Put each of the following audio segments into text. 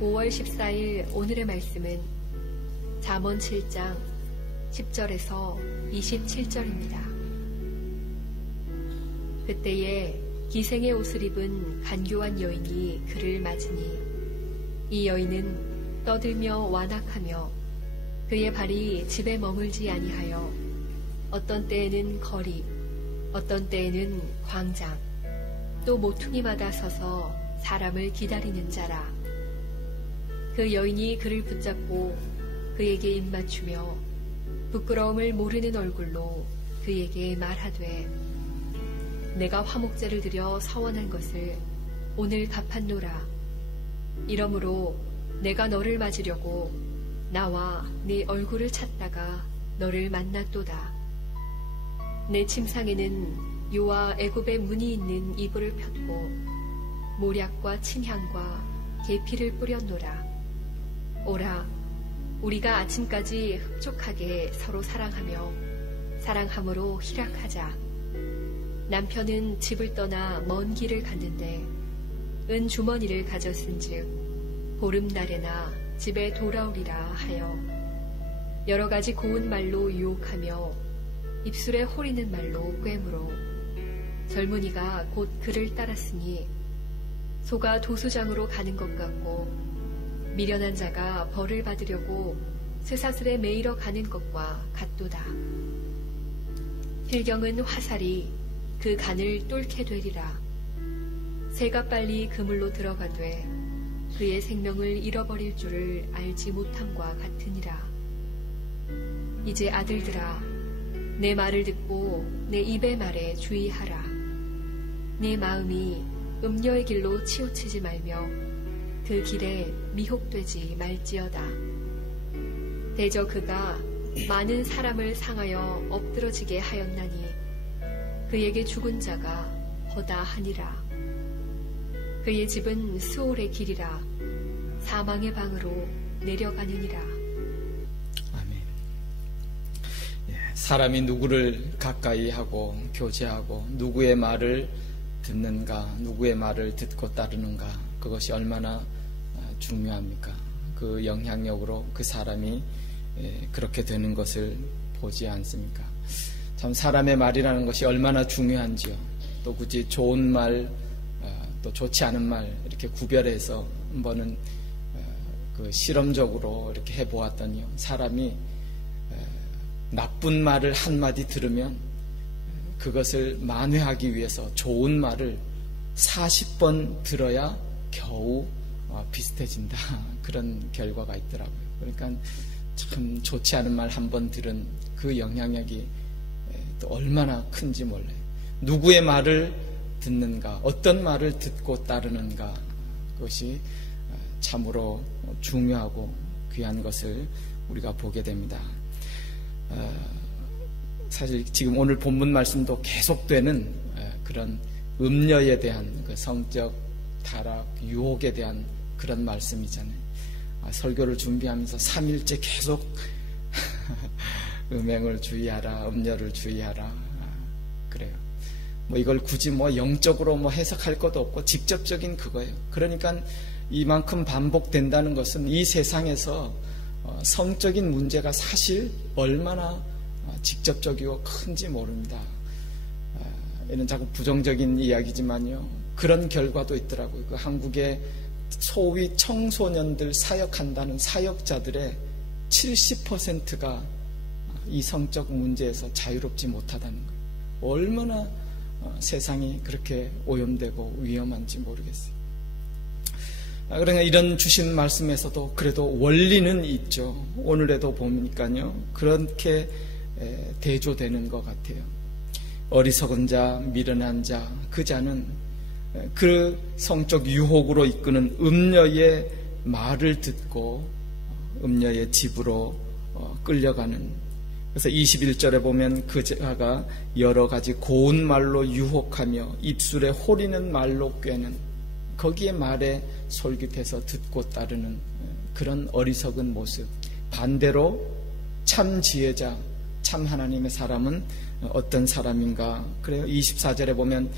5월 14일 오늘의 말씀은 잠언 7장 10절에서 27절입니다. 그때에 기생의 옷을 입은 간교한 여인이 그를 맞으니 이 여인은 떠들며 완악하며 그의 발이 집에 머물지 아니하여 어떤 때에는 거리, 어떤 때에는 광장, 또 모퉁이마다 서서 사람을 기다리는 자라. 그 여인이 그를 붙잡고 그에게 입맞추며 부끄러움을 모르는 얼굴로 그에게 말하되 내가 화목제를 드려 서원한 것을 오늘 갚았노라. 이러므로 내가 너를 맞으려고 나와 네 얼굴을 찾다가 너를 만났도다. 내 침상에는 요와 애굽의 문이 있는 이불을 폈고 모략과 침향과 계피를 뿌렸노라. 오라, 우리가 아침까지 흡족하게 서로 사랑하며 사랑함으로 희락하자. 남편은 집을 떠나 먼 길을 갔는데 은 주머니를 가졌은즉 보름날에나 집에 돌아오리라 하여 여러 가지 고운 말로 유혹하며 입술에 호리는 말로 꿰물어 젊은이가 곧 그를 따랐으니 소가 도수장으로 가는 것 같고 미련한 자가 벌을 받으려고 쇠사슬에 매이러 가는 것과 같도다. 필경은 화살이 그 간을 뚫게 되리라. 새가 빨리 그물로 들어가되 그의 생명을 잃어버릴 줄을 알지 못함과 같으니라. 이제 아들들아, 내 말을 듣고 내 입의 말에 주의하라. 네 마음이 음녀의 길로 치우치지 말며 그 길에 미혹되지 말지어다. 대저 그가 많은 사람을 상하여 엎드러지게 하였나니 그에게 죽은 자가 허다하니라. 그의 집은 수올의 길이라 사망의 방으로 내려가느니라. 아멘. 사람이 누구를 가까이 하고 교제하고 누구의 말을 듣는가, 누구의 말을 듣고 따르는가, 그것이 얼마나 중요합니까? 그 영향력으로 그 사람이 그렇게 되는 것을 보지 않습니까? 참 사람의 말이라는 것이 얼마나 중요한지요. 또 굳이 좋은 말, 또 좋지 않은 말 이렇게 구별해서 한번은 그 실험적으로 이렇게 해보았더니요. 사람이 나쁜 말을 한마디 들으면 그것을 만회하기 위해서 좋은 말을 40번 들어야 겨우 비슷해진다. 그런 결과가 있더라고요. 그러니까 참 좋지 않은 말 한 번 들은 그 영향력이 또 얼마나 큰지 몰라요. 누구의 말을 듣는가, 어떤 말을 듣고 따르는가, 그것이 참으로 중요하고 귀한 것을 우리가 보게 됩니다. 사실 지금 오늘 본문 말씀도 계속되는 그런 음녀에 대한 그 성적 타락, 유혹에 대한 그런 말씀이잖아요. 설교를 준비하면서 3일째 계속 음행을 주의하라, 음녀를 주의하라, 그래요. 뭐 이걸 굳이 뭐 영적으로 뭐 해석할 것도 없고 직접적인 그거예요. 그러니까 이만큼 반복된다는 것은 이 세상에서 성적인 문제가 사실 얼마나 직접적이고 큰지 모릅니다. 이는 자꾸 부정적인 이야기지만요, 그런 결과도 있더라고요. 그 한국의 소위 청소년들 사역한다는 사역자들의 70%가 이 성적 문제에서 자유롭지 못하다는 거예요. 얼마나 세상이 그렇게 오염되고 위험한지 모르겠어요. 그러니까 이런 주신 말씀에서도 그래도 원리는 있죠. 오늘에도 보니까요, 그렇게 대조되는 것 같아요. 어리석은 자, 미련한 자, 그 자는 그 성적 유혹으로 이끄는 음녀의 말을 듣고 음녀의 집으로 끌려가는. 그래서 21절에 보면 그 자가 여러 가지 고운 말로 유혹하며 입술에 호리는 말로 꿰는, 거기에 말에 솔깃해서 듣고 따르는 그런 어리석은 모습. 반대로 참 지혜자, 참 하나님의 사람은 어떤 사람인가? 그래요. 24절에 보면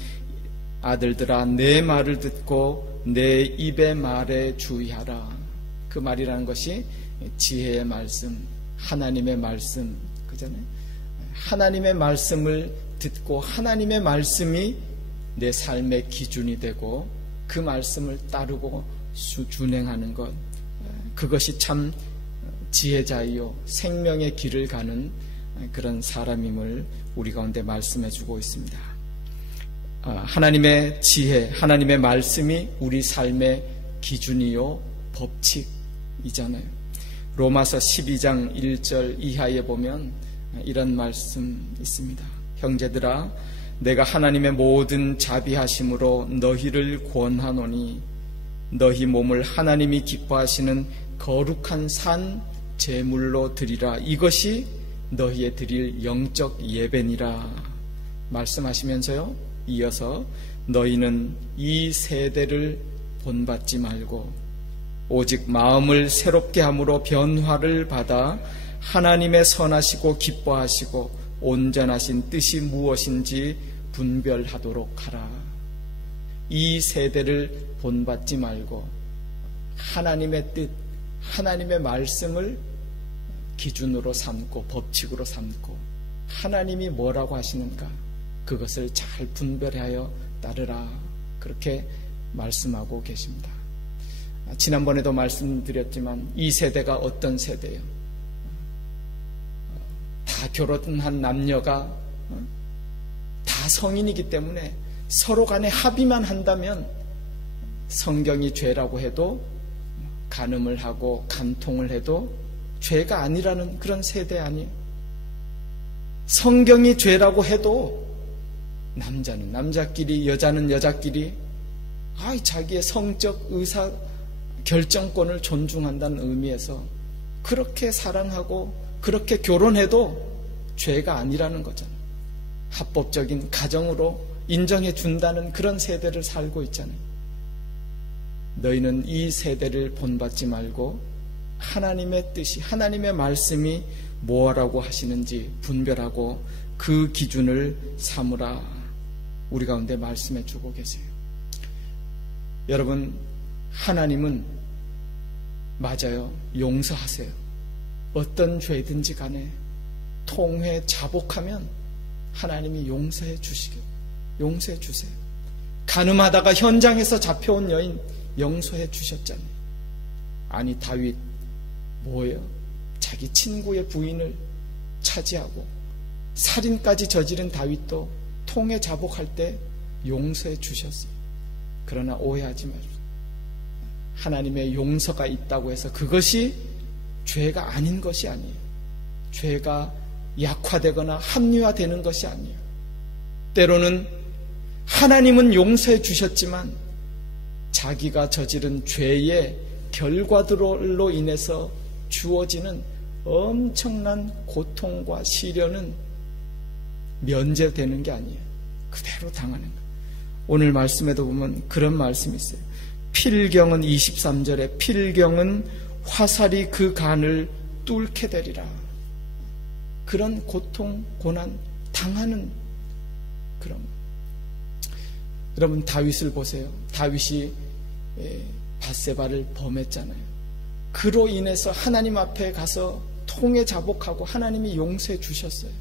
아들들아, 내 말을 듣고 내 입의 말에 주의하라. 그 말이라는 것이 지혜의 말씀, 하나님의 말씀, 그잖아요. 하나님의 말씀을 듣고 하나님의 말씀이 내 삶의 기준이 되고 그 말씀을 따르고 준행하는 것, 그것이 참 지혜자이요 생명의 길을 가는 그런 사람임을 우리 가운데 말씀해 주고 있습니다. 하나님의 지혜, 하나님의 말씀이 우리 삶의 기준이요 법칙이잖아요. 로마서 12장 1절 이하에 보면 이런 말씀 있습니다. 형제들아, 내가 하나님의 모든 자비하심으로 너희를 권하노니 너희 몸을 하나님이 기뻐하시는 거룩한 산 제물로 드리라. 이것이 너희의 드릴 영적 예배니라. 말씀하시면서요, 이어서 너희는 이 세대를 본받지 말고 오직 마음을 새롭게 함으로 변화를 받아 하나님의 선하시고 기뻐하시고 온전하신 뜻이 무엇인지 분별하도록 하라. 이 세대를 본받지 말고 하나님의 뜻, 하나님의 말씀을 기준으로 삼고 법칙으로 삼고 하나님이 뭐라고 하시는가 그것을 잘 분별하여 따르라. 그렇게 말씀하고 계십니다. 지난번에도 말씀드렸지만 이 세대가 어떤 세대예요? 다 결혼한 남녀가 다 성인이기 때문에 서로 간에 합의만 한다면 성경이 죄라고 해도 간음을 하고 간통을 해도 죄가 아니라는 그런 세대 아니에요. 성경이 죄라고 해도 남자는 남자끼리 여자는 여자끼리 자기의 성적 의사 결정권을 존중한다는 의미에서 그렇게 사랑하고 그렇게 결혼해도 죄가 아니라는 거잖아요. 합법적인 가정으로 인정해 준다는 그런 세대를 살고 있잖아요. 너희는 이 세대를 본받지 말고 하나님의 뜻이, 하나님의 말씀이 뭐라고 하시는지 분별하고 그 기준을 삼으라. 우리 가운데 말씀해 주고 계세요. 여러분, 하나님은 맞아요. 용서하세요. 어떤 죄든지 간에 통회 자복하면 하나님이 용서해 주시게, 용서해 주세요. 간음하다가 현장에서 잡혀온 여인 용서해 주셨잖아요. 아니, 다윗 뭐예요? 자기 친구의 부인을 차지하고 살인까지 저지른 다윗도 통회 자복할 때 용서해 주셨어요. 그러나 오해하지 마십시오. 하나님의 용서가 있다고 해서 그것이 죄가 아닌 것이 아니에요. 죄가 약화되거나 합리화되는 것이 아니에요. 때로는 하나님은 용서해 주셨지만 자기가 저지른 죄의 결과들로 인해서 주어지는 엄청난 고통과 시련은 면제되는 게 아니에요. 그대로 당하는 거예요. 오늘 말씀에도 보면 그런 말씀이 있어요. 필경은 23절에 필경은 화살이 그 간을 뚫게 되리라. 그런 고통, 고난 당하는 그런. 여러분, 다윗을 보세요. 다윗이 밧세바를 범했잖아요. 그로 인해서 하나님 앞에 가서 통회 자복하고 하나님이 용서해 주셨어요.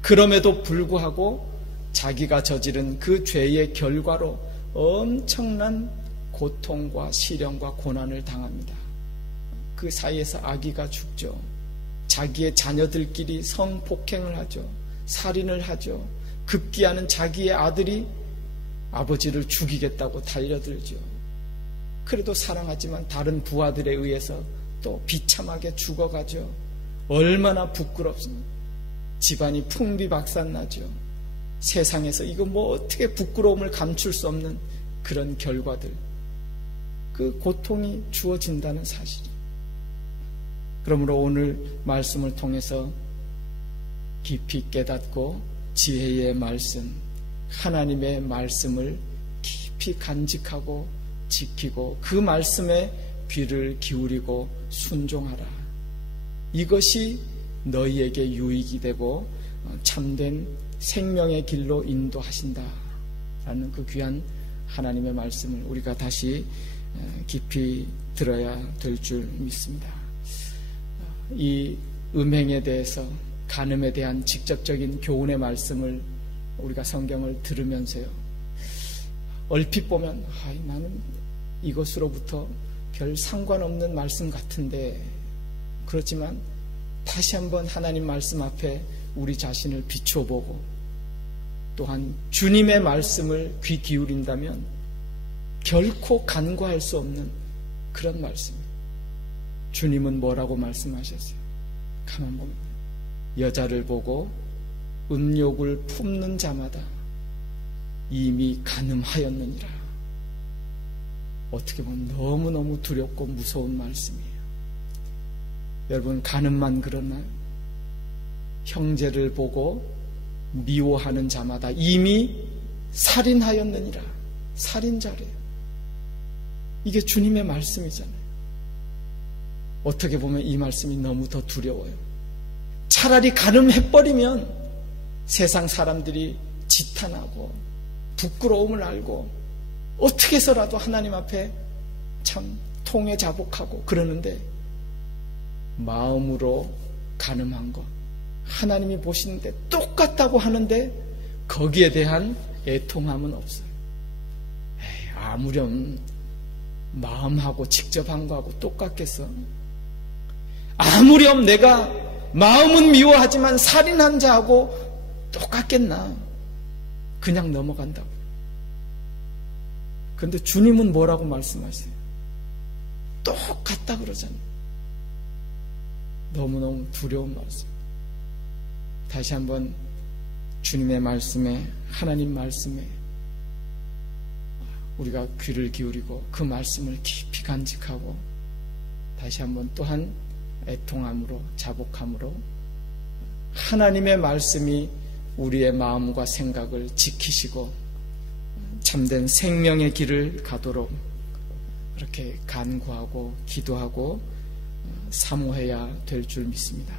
그럼에도 불구하고 자기가 저지른 그 죄의 결과로 엄청난 고통과 시련과 고난을 당합니다. 그 사이에서 아기가 죽죠. 자기의 자녀들끼리 성폭행을 하죠. 살인을 하죠. 급기야는 자기의 아들이 아버지를 죽이겠다고 달려들죠. 그래도 사랑하지만 다른 부하들에 의해서 또 비참하게 죽어가죠. 얼마나 부끄럽습니까? 집안이 풍비박산나죠. 세상에서 이거 뭐 어떻게 부끄러움을 감출 수 없는 그런 결과들, 그 고통이 주어진다는 사실이에요. 그러므로 오늘 말씀을 통해서 깊이 깨닫고 지혜의 말씀, 하나님의 말씀을 깊이 간직하고 지키고 그 말씀에 귀를 기울이고 순종하라. 이것이 너희에게 유익이 되고 참된 생명의 길로 인도하신다 라는 그 귀한 하나님의 말씀을 우리가 다시 깊이 들어야 될 줄 믿습니다. 이 음행에 대해서, 간음에 대한 직접적인 교훈의 말씀을 우리가 성경을 들으면서요, 얼핏 보면 나는 이것으로부터 별 상관없는 말씀 같은데, 그렇지만 다시 한번 하나님 말씀 앞에 우리 자신을 비춰보고 또한 주님의 말씀을 귀 기울인다면 결코 간과할 수 없는 그런 말씀입니다. 주님은 뭐라고 말씀하셨어요? 가만 보면 여자를 보고 음욕을 품는 자마다 이미 간음하였느니라. 어떻게 보면 너무너무 두렵고 무서운 말씀이에요. 여러분, 간음만 그러나요? 형제를 보고 미워하는 자마다 이미 살인하였느니라. 살인자래요. 이게 주님의 말씀이잖아요. 어떻게 보면 이 말씀이 너무 더 두려워요. 차라리 간음해버리면 세상 사람들이 지탄하고 부끄러움을 알고 어떻게 해서라도 하나님 앞에 참 통에 자복하고 그러는데, 마음으로 간음한 것, 하나님이 보시는데 똑같다고 하는데 거기에 대한 애통함은 없어요. 아무렴 마음하고 직접 한 거하고 똑같겠어? 아무렴 내가 마음은 미워하지만 살인한 자하고 똑같겠나? 그냥 넘어간다고. 그런데 주님은 뭐라고 말씀하세요? 똑같다 그러잖아요. 너무너무 두려운 말씀. 다시 한번 주님의 말씀에, 하나님 말씀에 우리가 귀를 기울이고 그 말씀을 깊이 간직하고 다시 한번 또한 애통함으로, 자복함으로 하나님의 말씀이 우리의 마음과 생각을 지키시고 참된 생명의 길을 가도록 그렇게 간구하고 기도하고 사모해야 될 줄 믿습니다.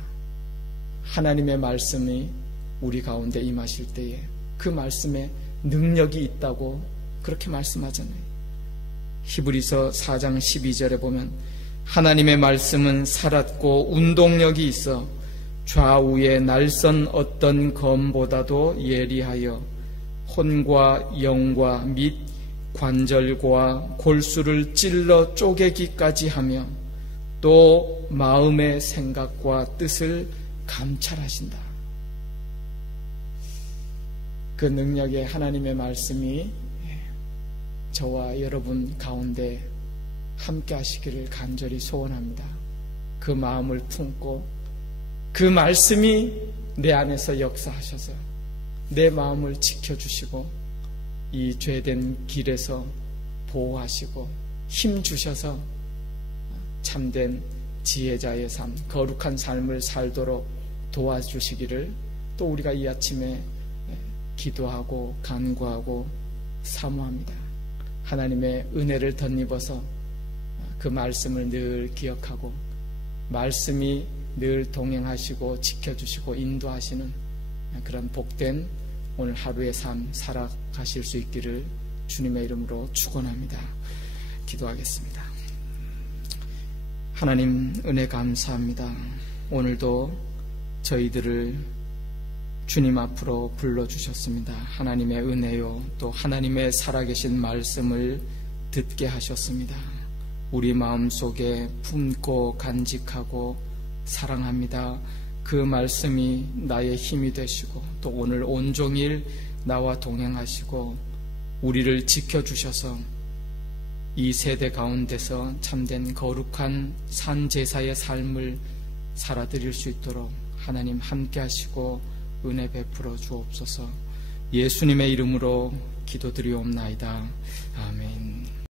하나님의 말씀이 우리 가운데 임하실 때에 그 말씀에 능력이 있다고 그렇게 말씀하잖아요. 히브리서 4장 12절에 보면 하나님의 말씀은 살았고 운동력이 있어 좌우의 날선 어떤 검보다도 예리하여 혼과 영과 및 관절과 골수를 찔러 쪼개기까지 하며 또 마음의 생각과 뜻을 감찰하신다. 그 능력의 하나님의 말씀이 저와 여러분 가운데 함께 하시기를 간절히 소원합니다. 그 마음을 품고 그 말씀이 내 안에서 역사하셔서 내 마음을 지켜주시고 이 죄된 길에서 보호하시고 힘주셔서 참된 지혜자의 삶, 거룩한 삶을 살도록 도와주시기를 또 우리가 이 아침에 기도하고 간구하고 사모합니다. 하나님의 은혜를 덧입어서 그 말씀을 늘 기억하고 말씀이 늘 동행하시고 지켜주시고 인도하시는 그런 복된 오늘 하루의 삶 살아가실 수 있기를 주님의 이름으로 축원합니다. 기도하겠습니다. 하나님 은혜 감사합니다. 오늘도 저희들을 주님 앞으로 불러주셨습니다. 하나님의 은혜요 또 하나님의 살아계신 말씀을 듣게 하셨습니다. 우리 마음속에 품고 간직하고 사랑합니다. 그 말씀이 나의 힘이 되시고 또 오늘 온종일 나와 동행하시고 우리를 지켜주셔서 이 세대 가운데서 참된 거룩한 산제사의 삶을 살아드릴 수 있도록 하나님 함께 하시고 은혜 베풀어 주옵소서. 예수님의 이름으로 기도드리옵나이다. 아멘.